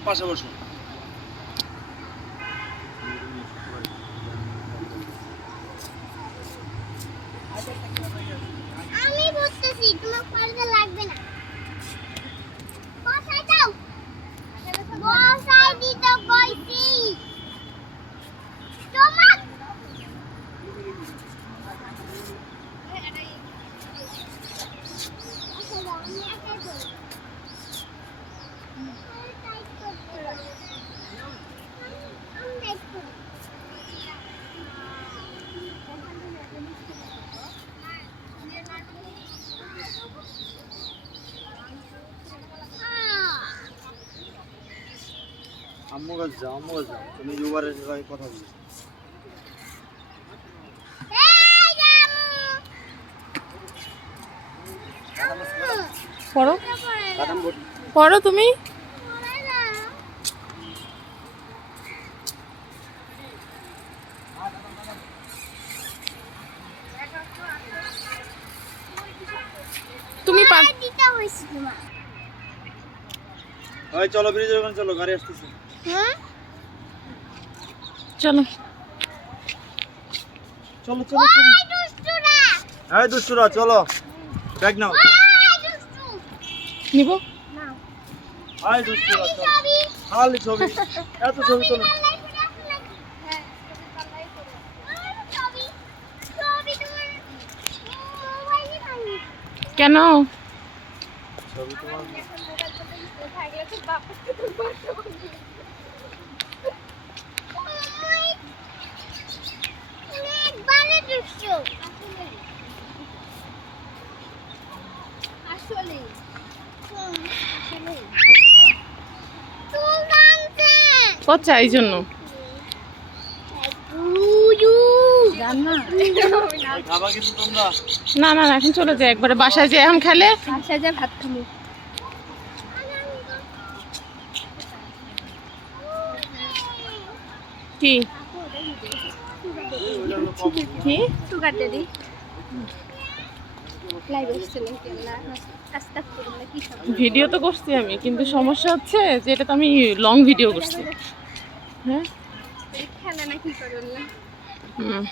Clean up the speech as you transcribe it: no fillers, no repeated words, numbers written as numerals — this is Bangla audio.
আমার পাশে বসো। আমি বলতেছি তোমার পর্দা লাগবে না। বসাই দাও। বসাই দিতে কইছি। তোমার আম্মু কাছে যাও, আম্মু কাছে যাও। তুমি ইউবারের সাথে কথা বলো। পড়ো কাদাম বটি। পড়ো তুমি। তুমি দিতে হইছে তোমার। ওই চলো ব্রিজের ওখানে চলো, গাড়ি আসতেছে। হ্যাঁ চলো চলো চলো চলো। ওই দুষ্টুরা এই দুষ্টুরা চলো, ব্যাগ নাও। ওই দুষ্টু নিব। নাও হাই দুষ্টুরা চলো। ছবি খালি ছবি, এত ছবি তোলো। পাল্লাই করে আসো নাকি? হ্যাঁ পাল্লাই করে ছবি ছবি তোমার মোবাইলে ভাঙি। কেন? ছবি তোমার এখন মোবাইল করতে থাকলে তো বাপকে তো বাসা বন্ধ। একবারে দুষ্টু আসলে করছে এই জন্য ওই খাবা কিন্তু তোমরা। না না না, এখন চলে যায় একবারে বাসায় যে এখন খেলে। বাসায় যা ভাত খাবো। কি কি সুগার ড্যাডি লাইভ আসছিলেন কেলা আস্তাগফিরুল্লাহ কি সব ভিডিও তো করছি আমি, কিন্তু সমস্যা হচ্ছে যে এটা তো আমি লং ভিডিও করছি। হ্যাঁ খেলা না কি করুন না হুম